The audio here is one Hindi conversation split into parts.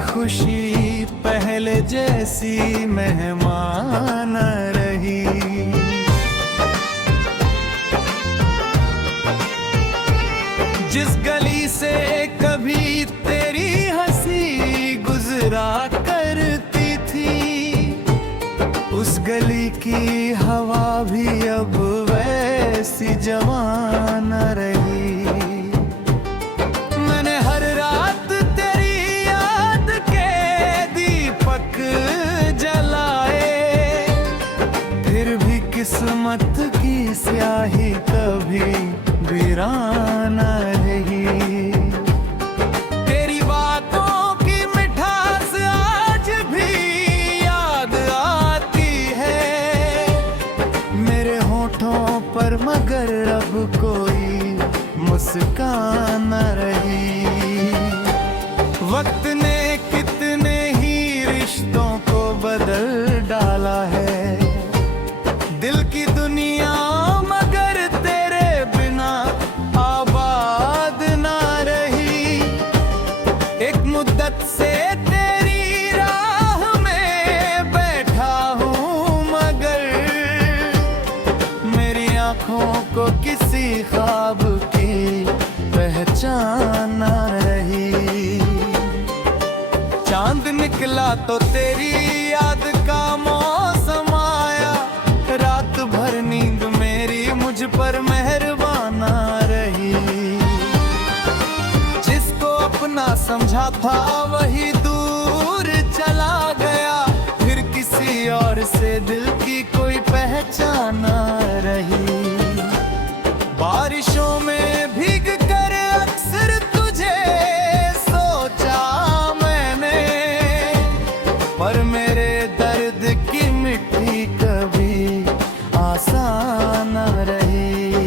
खुशी पहले जैसी मेहमान रही। जिस गली से कभी तेरी हंसी गुजरा करती थी, उस गली की हवा भी अब वैसी जवान रही। मैंने हर रात तेरी याद के दीपक जलाए, फिर भी किस्मत की स्याही कभी वीरान रही। तेरी बातों की मिठास आज भी याद आती है मेरे होठों पर, मगर अब कोई मुस्कान रही। वक्त ने कितने ही रिश्तों को बदल डाला है, दिल की दुनिया मगर तेरे बिना आबाद ना रही। एक मुद्दत से तेरी राह में बैठा हूँ, मगर मेरी आँखों को किसी ख्वाब की पहचान ना रही। चांद निकला तो तेरी याद का मौसम आया, रात भर नींद मेरी मुझ पर मेहरबान रही। जिसको अपना समझा था वही दूर चला गया, फिर किसी और से दिल की कोई पहचान रही। बारिशों में भीग कर अक्सर तुझे सोचा मैंने, पर मेरे दर्द की मिट्टी कभी आसान रही।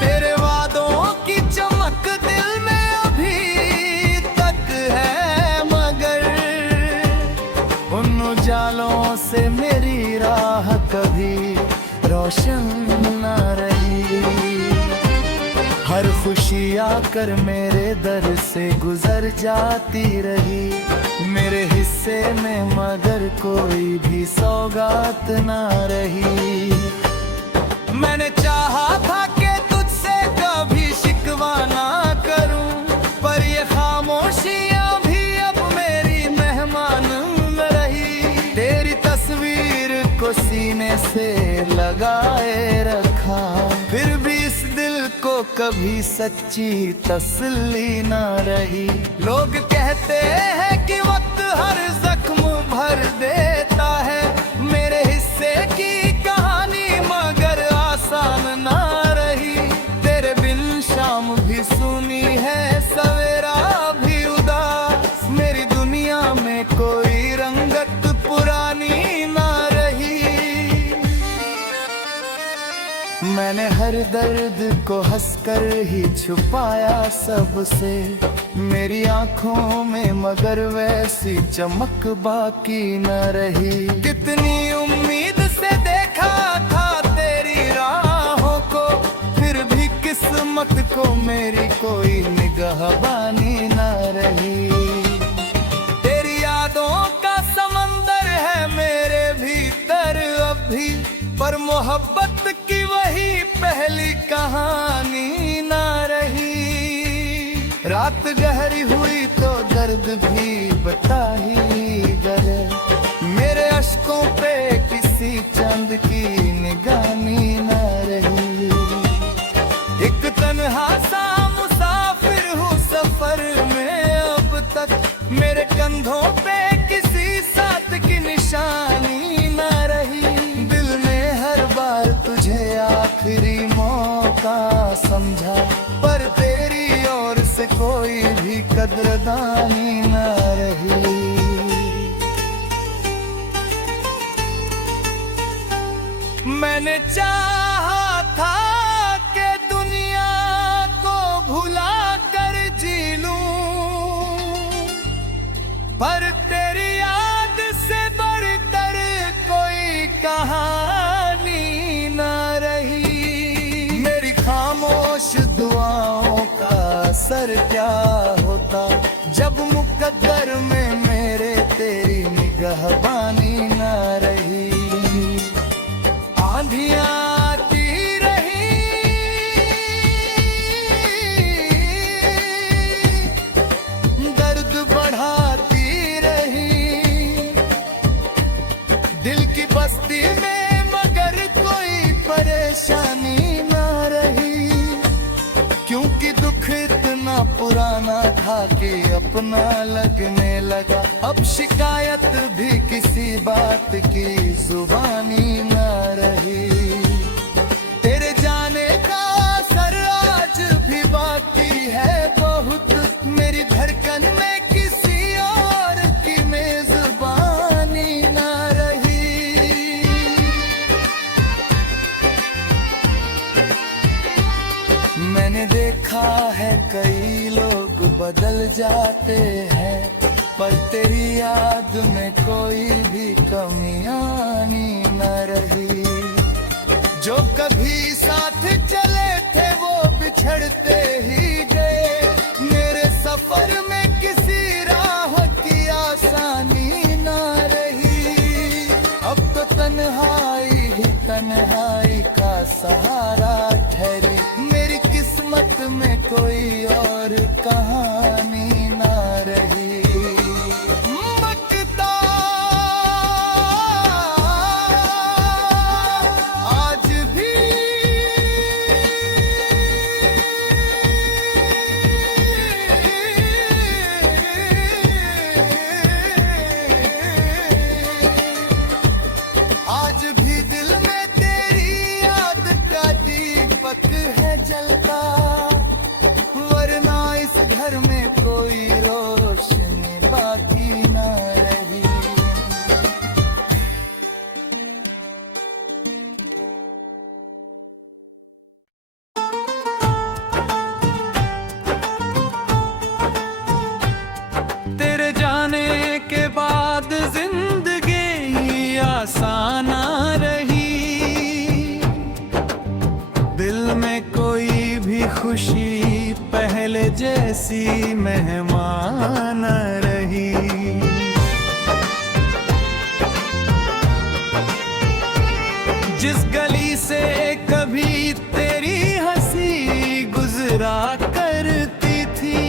तेरे वादों की चमक दिल में अभी तक है, मगर उन उजालों से मेरी राह कभी रोशन न रही। हर खुशी आकर मेरे दर से गुजर जाती रही, मेरे हिस्से में मगर कोई भी सौगात ना रही। मैंने चाहा था कि तुझसे कभी शिकवा ना करूं, पर ये खामोशियां भी अब मेरी मेहमान रही। तेरी तस्वीर को सीने से लगाए रखा, फिर भी इस दिल को कभी सच्ची तसल्ली ना रही। लोग कहते हैं कि वक्त हर जख्म भर देता है, मेरे हिस्से की कहानी मगर आसान ना रही। तेरे बिन शाम भी सुनी है, सवेरा भी उदास, मेरी दुनिया में कोई रंगत पुरानी ना रही। मैंने हर दर्द को हंसकर ही छुपाया सबसे, मेरी आंखों में मगर वैसी चमक बाकी न रही। कितनी उम्मीद से देखा था तेरी राहों को, फिर भी किस्मत को मेरी कोई निगाहबानी न रही। तेरी यादों का समंदर है मेरे भीतर अब भी, पर मोहब्बत की वही पहली कहानी ना रही। रात गहरी हुई तो दर्द भी बता ही गए, मेरे अश्कों पे किसी चंद की निगानी ना रही। एक तन्हा सा मुसाफिर हूँ सफर में अब तक, मेरे कंधों पे किसी साथ की निशानी ना रही। दिल ने हर बार तुझे आखिरी मौका समझा, पर तेरी ओर से कोई भी कदरदानी ना रही। मैंने चाहा था कि दुनिया को भुला कर जी लूं, पर तेरी याद से बढ़कर कोई कहानी ना रही। मेरी खामोश दुआओं का असर क्या होता जब मुकद्दर में मेरे तेरी निगहबानी ना रही। आंधियां आती रही, दर्द बढ़ाती रही दिल की बस्ती में, मगर कोई परेशानी ना रही। क्योंकि दुख इतना पुराना था कि अपना लगने लगा। अब शिकायत भी किसी बात की जुबानी ना रही। तेरे जाने का असर आज भी बाकी है बहुत, मेरी धड़कन में किसी और की मेजबानी ना रही। मैंने देखा है कई लोग बदल जाते हैं, पर तेरी याद में कोई भी कमियानी न रही। जो कभी साथ चले थे वो बिछड़ते ही गए, मेरे सफर में किसी राह की आसानी न रही। अब तो तन्हाई ही तन्हाई का सहारा ठहरी, मेरी किस्मत में कोई और कहानी ना रही। मटता आज भी आज भी दिल में तेरी याद का दीपक है जलता, वरना इस घर में कोई रोशनी बाकी ना रही। तेरे जाने के बाद जिंदगी आसान ना रही, दिल में कोई भी खुशी पहले जैसी मेहमान न रही। जिस गली से कभी तेरी हंसी गुजरा करती थी,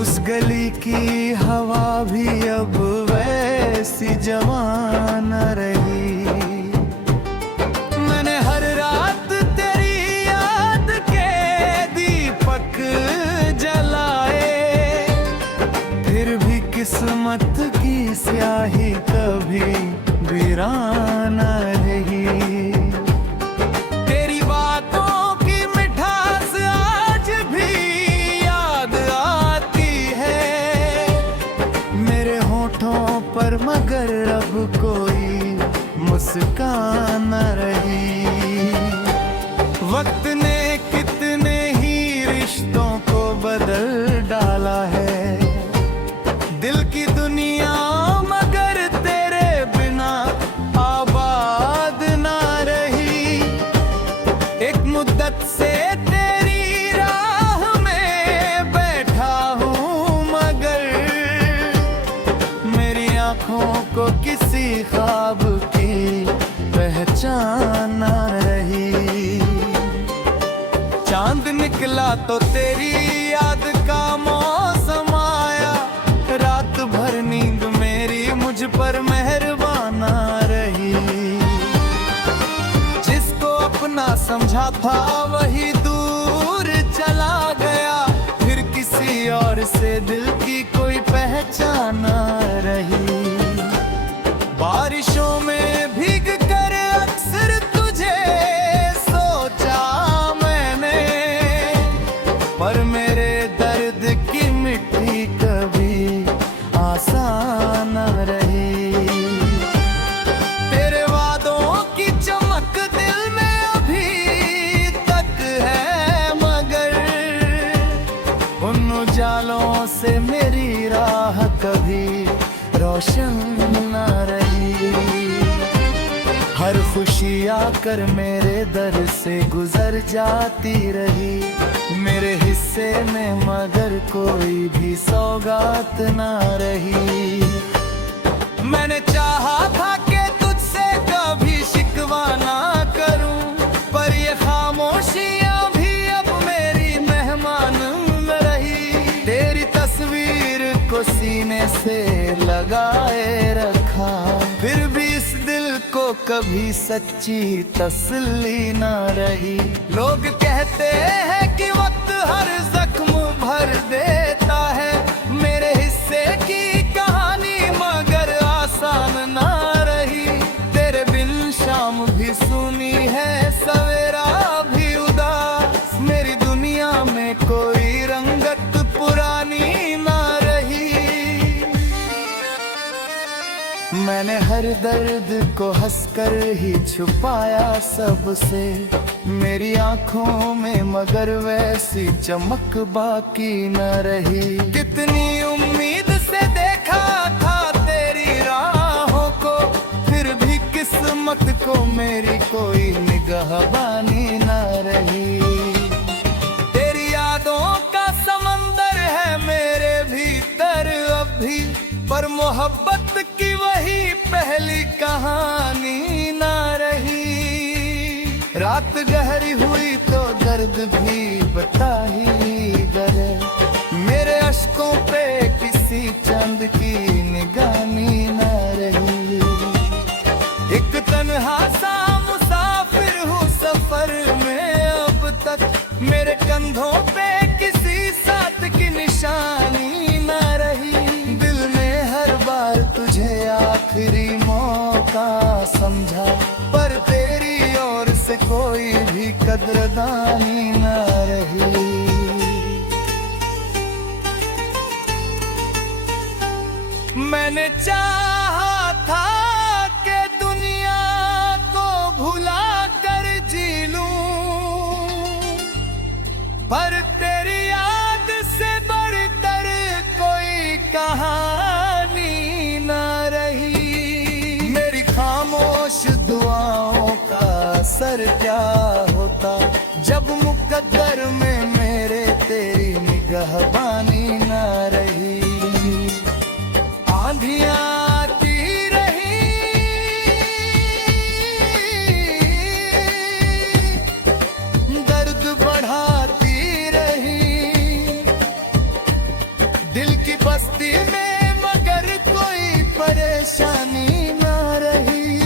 उस गली की हवा भी अब वैसी जवान न रही। मैंने हर रात तेरी याद के दीपक जलाए, फिर भी किस्मत की स्याही कभी वीरान न रही। तेरी बातों की मिठास आज भी याद आती है मेरे होठों पर, मगर अब कोई मुस्कान न रही। वक्त ने कितने ही रिश्तों को बदल डाला है, दिल की दुनिया मगर तेरे बिना आबाद ना रही। एक मुद्दत से तेरी राह में बैठा हूँ, मगर मेरी आंखों को किसी ख्वाब की पहचान ना रही। चांद निकला तो तेरी याद का मौसम आया, रात भर नींद मेरी मुझ पर मेहरबान रही। जिसको अपना समझा था वही दूर चला गया, फिर किसी और से दिल की कोई पहचान न रही। बारिशों में भीग कर अक्सर तुझे सोचा मैंने, पर मेरे दर्द की मिट्टी कभी आसान न रही। तेरे वादों की चमक दिल में अभी तक है, मगर उन उजालों से मेरी राह कभी रोशन न रही। हर खुशी आकर मेरे दर से गुजर जाती रही। मेरे हिस्से में मगर कोई भी सौगात ना रही। मैंने चाहा था कि तुझसे कभी शिकवा ना करूं, पर ये खामोशियां भी अब मेरी मेहमान न रही। तेरी तस्वीर को सीने से लगाए रखा, फिर भी इस दिल को कभी सच्ची तसल्ली ना रही। लोग कहते हैं कि वक्त हर जख्म भर देता है, मेरे हिस्से की कहानी मगर आसान ना रही। तेरे बिन शाम भी सुनी है, सवेरा भी उदास, मेरी दुनिया में कोई रंगत पुरानी ना रही। मैंने हर दर्द को हंसकर ही छुपाया सबसे, मेरी आंखों में मगर वैसी चमक बाकी न रही। कितनी उम्मीद से देखा था तेरी राहों को, फिर भी किस्मत को मेरी कोई निगाहबानी न रही। तेरी यादों का समंदर है मेरे भीतर अब भी, पर मोहब्बत की वही पहली कहानी ना रही। रात गहरी हुई तो दर्द भी बता ही गए, मेरे अश्कों पे किसी चंद की निगानी ना रही। एक तन्हा सा मुसाफिर हूँ सफर में अब तक, मेरे कंधों पे किसी साथ की निशानी ना रही। दिल ने हर बार तुझे आखिरी मौका समझा, पर तेरी ओर से कोई भी कदरदानी न रही। मैंने चाहा था कि दुनिया को भुला कर जी लूं, पर तेरी याद से बढ़कर कोई कहानी ना रही। मेरी खामोश दुआओं का असर क्या होता, जब मुकद्दर में मेरे तेरी निगाहबानी न रही। आंधियां आती रही, दर्द बढ़ाती रही, दिल की बस्ती में मगर कोई परेशानी ना रही।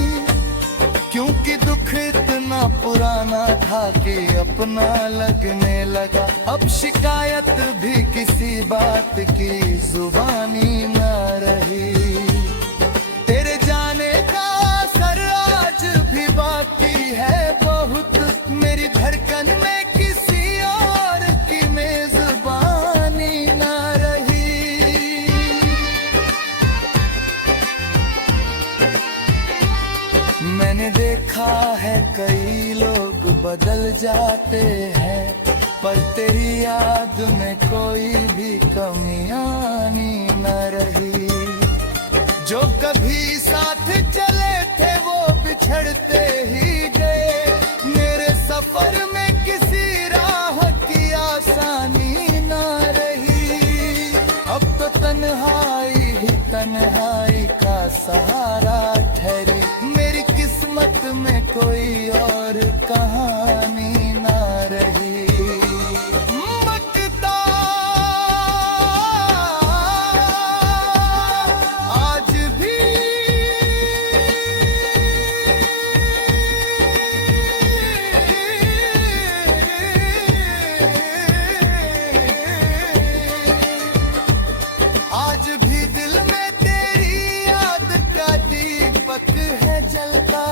क्योंकि दुख इतना पुराना था कि अपना लगने लगा। अब शिकायत भी किसी बात की जुबानी न रही। तेरे जाने का असर आज भी बाकी है बहुत, मेरी धड़कन में किसी और की मेजबानी ना रही। मैंने देखा है कई लोग बदल जाते हैं, पर तेरी याद में कोई भी कमी आनी न रही। जो कभी साथ चले थे वो बिछड़ते ही गए, मेरे सफर में किसी राह की आसानी ना रही। अब तो तन्हाई ही तन्हाई का सहारा ठहरी, मेरी किस्मत में कोई और कहानी ना रही। मकता आज भी आज भी दिल में तेरी याद का दीपक है जलता,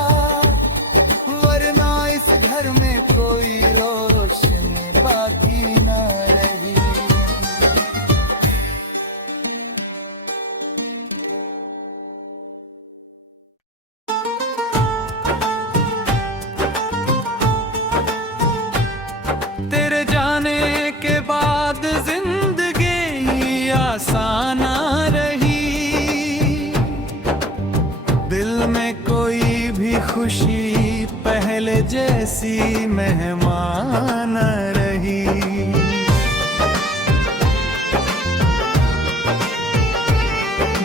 वरना इस घर में कोई रोशनी बाकी ना रही। तेरे जाने के बाद जिंदगी आसान ना रही, दिल में कोई भी खुशी किसी मेहमान रही।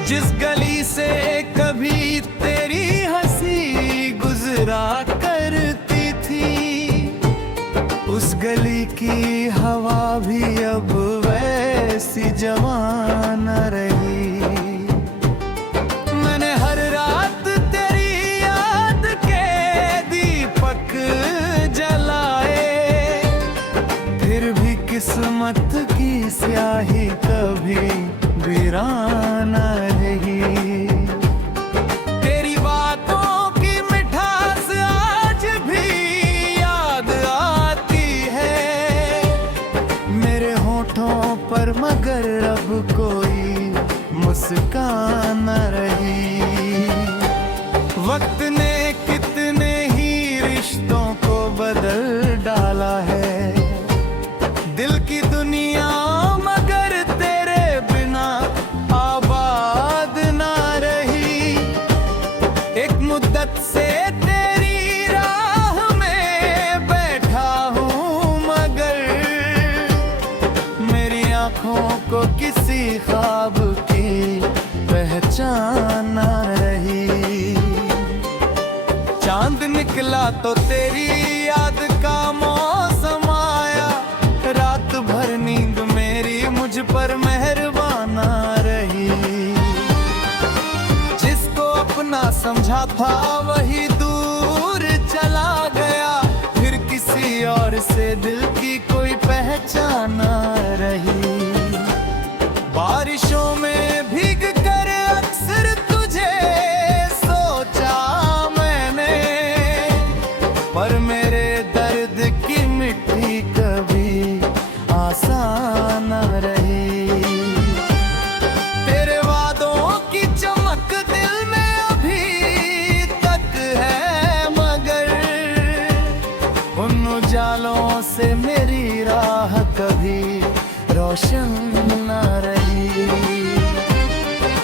जिस गली से कभी तेरी हंसी गुजरा करती थी, उस गली की हवा भी अब वैसी जवान न रही। मैंने हर रात तेरी याद के दीपक जलाए, फिर भी किस्मत की स्याही कभी वीरान न रही। तेरी बातों की मिठास आज भी याद आती है मेरे होठों पर, मगर अब कोई मुस्कान न रही। वक्त ने कितने ही रिश्तों को बदल डाला है, दिल की दुनिया मगर तेरे बिना आबाद ना रही। एक मुद्दत से तेरी राह में बैठा हूँ, मगर मेरी आंखों को किसी ख्वाब की पहचान ना रही। चांद निकला तो तेरी याद का मौसम आया, रात भर नींद मेरी मुझ पर मेहरबाना रही। जिसको अपना समझा था वही दूर चला गया, फिर किसी और से दिल की कोई पहचान ना रही। बारिशों में भीग कर अक्सर तुझे सोचा मैंने, पर मेरे दर्द की मिट्टी कभी आसान न रही। तेरे वादों की चमक दिल में अभी तक है, मगर उन उजालों से मेरी राह कभी रोशन न रही।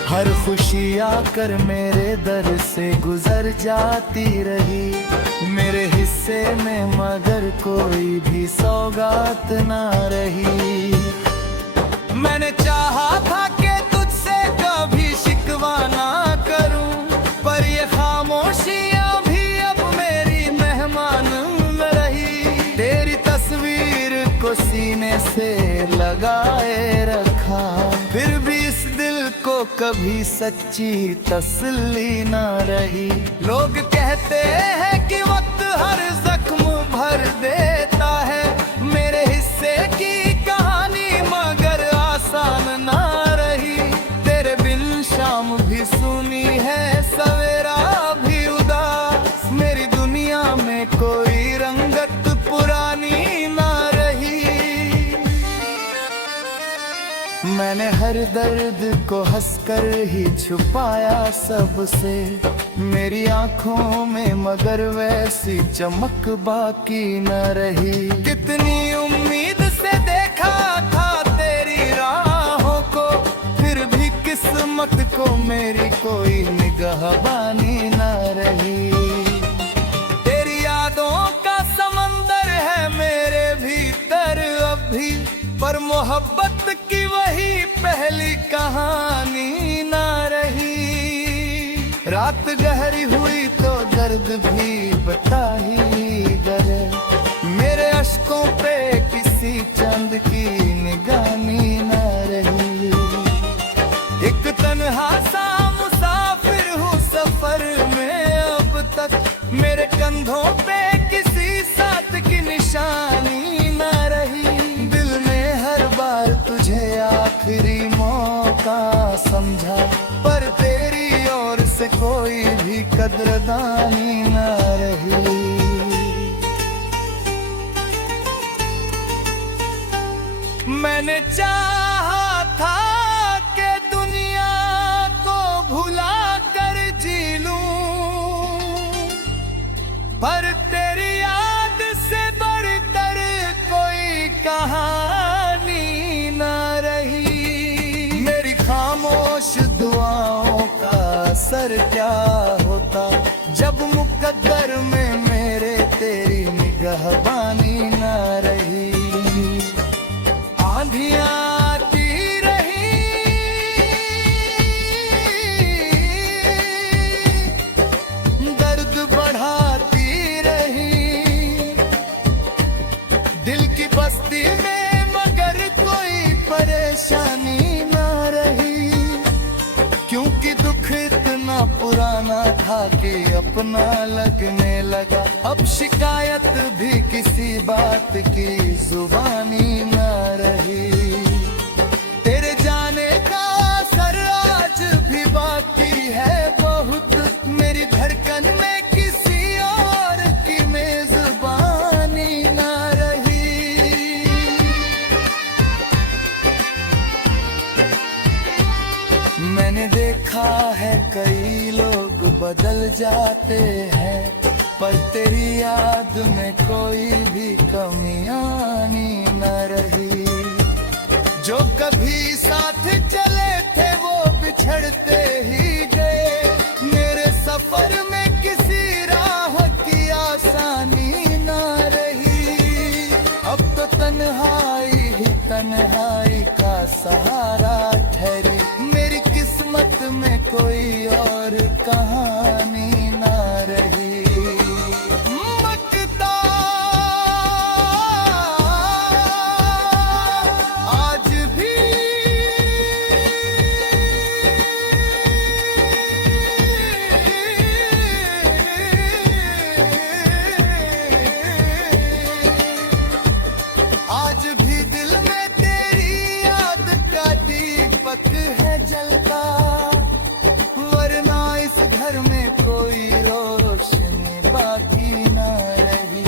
हर खुशी आकर मेरे दर से गुजर जाती रही, मेरे हिस्से में मगर कोई भी सौगात ना रही। मैंने चाहा था कि तुझसे कभी शिकवा ना करूं, पर ये खामोशियां भी अब मेरी मेहमान न रही। तेरी तस्वीर को सीने से लगाए रखा, फिर भी इस दिल को कभी सच्ची तसल्ली ना रही। लोग कहते हैं कि वक्त हर जख्म भर देता है, मेरे हिस्से की कहानी मगर आसान ना रही। तेरे बिन शाम भी सुनी है, सवेरा भी उदास, मेरी दुनिया में कोई रंगत पुरानी ना रही। मैंने हर दर्द को हंसकर ही छुपाया सबसे, मेरी आंखों में मगर वैसी चमक बाकी न रही। कितनी उम्मीद से देखा था तेरी राहों को, फिर भी किस्मत को मेरी कोई निगाहबानी न रही। तेरी यादों का समंदर है मेरे भीतर अभी, पर मोहब्बत की वही पहली कहानी ना रही। रात गहरी हुई तो दर्द भी बता ही गए, मेरे अश्कों पे किसी चंद की निगानी ना रही। एक तन्हा सा मुसाफिर हूँ सफर में अब तक, मेरे कंधों पे किसी साथ की निशानी ना रही। दिल ने हर बार तुझे आखिरी मौका समझा, पर तेरी ओर से कोई भी कदरदानी ना रही। मैंने चाहा था कि दुनिया को भुला कर जी लूं, पर तेरी याद से बढ़कर कोई कहानी ना रही। मेरी खामोश दुआओं का असर क्या होता, जब मुकद्दर में मेरे तेरी निगाह कि अपना लगने लगा। अब शिकायत भी किसी बात की जुबानी न रही। तेरे जाने का असर आज भी बाकी है बहुत, मेरी धड़कन में किसी और की मेजबानी न रही। मैंने देखा है कई लोग बदल जाते हैं, पर तेरी याद में कोई भी कमी आनी न रही। जो कभी साथ चले थे वो बिछड़ते ही गए, मेरे सफर में किसी राह की आसानी न रही। अब तो तन्हाई ही तन्हाई का सहारा ठहरी, मेरी किस्मत में कोई और कहानी न रही। मकता आज भी आज भी दिल में तेरी याद का दीपक है जलता, वरना इस घर में कोई रोशनी बाकी न रही।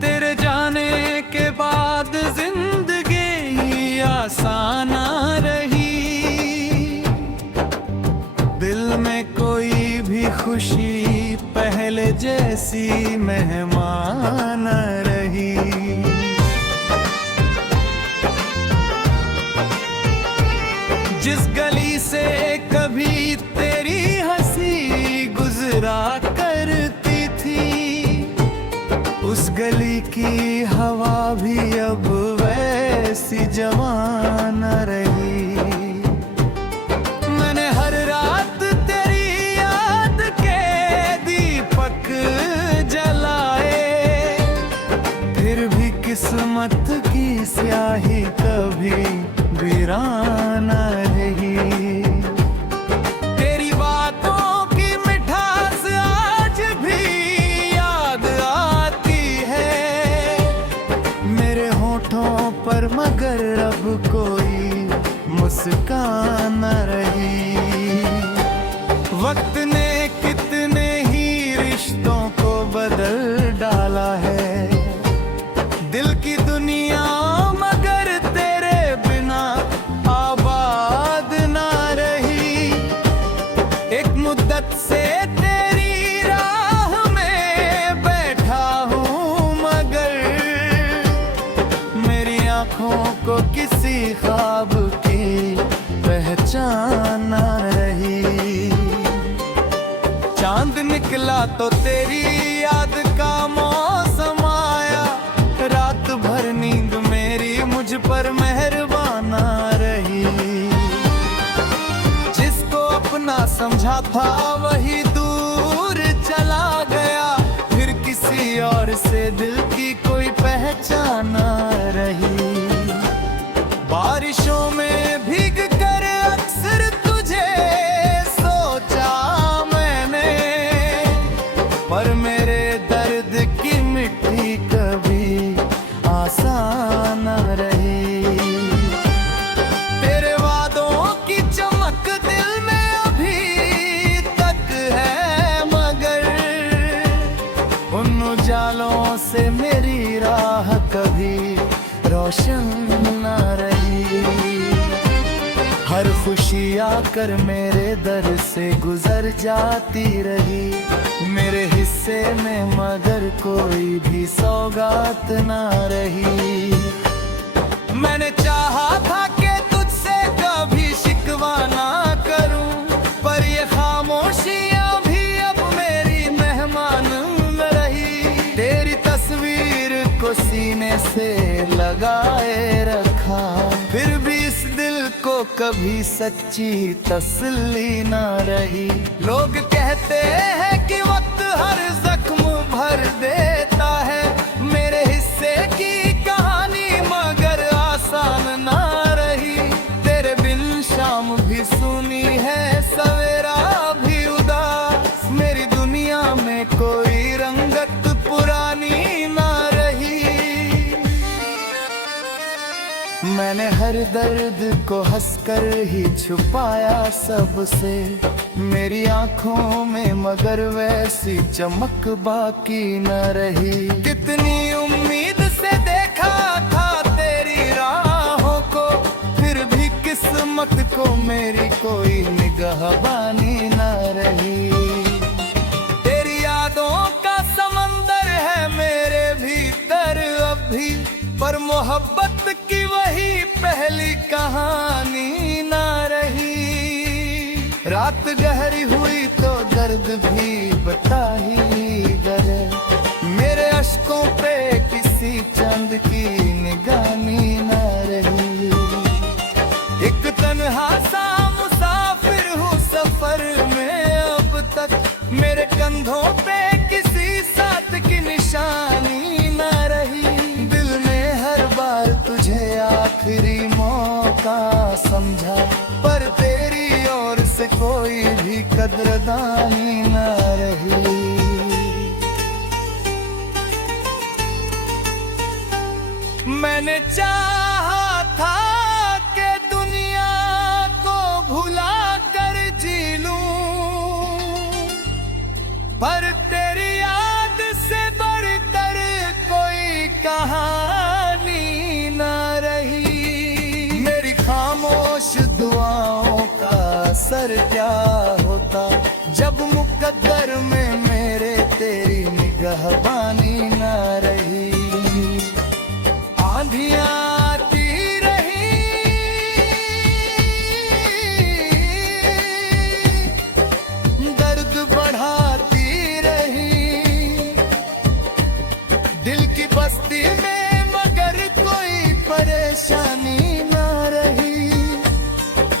तेरे जाने के बाद जिंदगी आसान रही, दिल में कोई भी खुशी पहले जैसी मेहमान रही। जिस गली से कभी तेरी हंसी गुजरा करती थी, उस गली की हवा भी अब वैसी जवान रही। मैंने हर रात तेरी याद के दीपक जलाए, फिर भी किस्मत की स्याही कभी वीरान रही। तेरी बातों की मिठास आज भी याद आती है मेरे होठों पर, मगर अब कोई मुस्कान न रही। वक्त ने कितने ही रिश्तों को बदल डाला है, दिल की दुनिया मगर तेरे बिना आबाद ना रही। एक मुद्दत से तेरी राह में बैठा हूँ, मगर मेरी आंखों को किसी ख्वाब की पहचान ना रही। चांद निकला तो तेरी याद का मौसम आया, रात भर नींद मेरी मुझ पर मेहरबान रही। जिसको अपना समझा था वही दूर चला गया, फिर किसी और से दिल की कोई पहचान न रही। बारिशों में भीग कर अक्सर तुझे सोचा मैंने, पर मेरे दर्द की मिट्टी कभी आसान न रही। तेरे वादों की चमक दिल में अभी तक है, मगर उन उजालों से मेरी राह कभी रोशन न रही। हर खुशी आकर मेरे दर से गुजर जाती रही, मेरे हिस्से में मगर कोई भी सौगात ना रही। मैंने चाहा था कि तुझसे कभी शिकवा ना करूं, पर ये खामोशियां भी अब मेरी मेहमान रही। तेरी तस्वीर को सीने से लगाए रखा, फिर भी इस दिल को कभी सच्ची तसल्ली ना रही। लोग कहते हैं कि वक्त हर जख्म भर दे दर्द को हंसकर ही छुपाया सबसे, मेरी आंखों में मगर वैसी चमक बाकी न रही। कितनी उम्मीद से देखा था तेरी राहों को, फिर भी किस्मत को मेरी कोई निगाहबानी न रही। तेरी यादों का समंदर है मेरे भीतर अब भी, पर मोहब्बत की वही पहली कहानी न रही। रात गहरी हुई तो दर्द भी बता ही गए, मेरे अश्कों पे किसी चंद की निगानी न रही। एक तन्हा सा मुसाफिर हूँ सफर में अब तक, मेरे कंधों पे किसी साथ की निशानी न रही। दिल ने हर बार तुझे आखिरी मौका समझा, पर तेरी ओर से कोई भी कदरदानी न रही। मैंने चाहा था कि दुनिया को भुला कर जी लूं, पर तेरी याद से बढ़कर कोई कहानी न रही। मेरी खामोश दुआओं का असर क्या होता, जब मुकद्दर में मेरे तेरी निगाहबानी न रही। आंधियां आती रही, दर्द बढ़ाती रही दिल की बस्ती में, मगर कोई परेशानी न रही।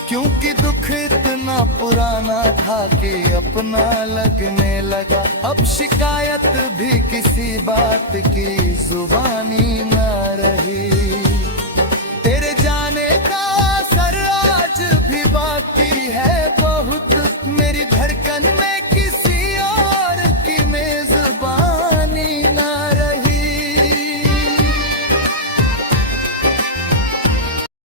क्योंकि दुख इतना पुराना था कि अपना लगने लगा, अब शिकायत भी किसी बात की जुबानी न रही।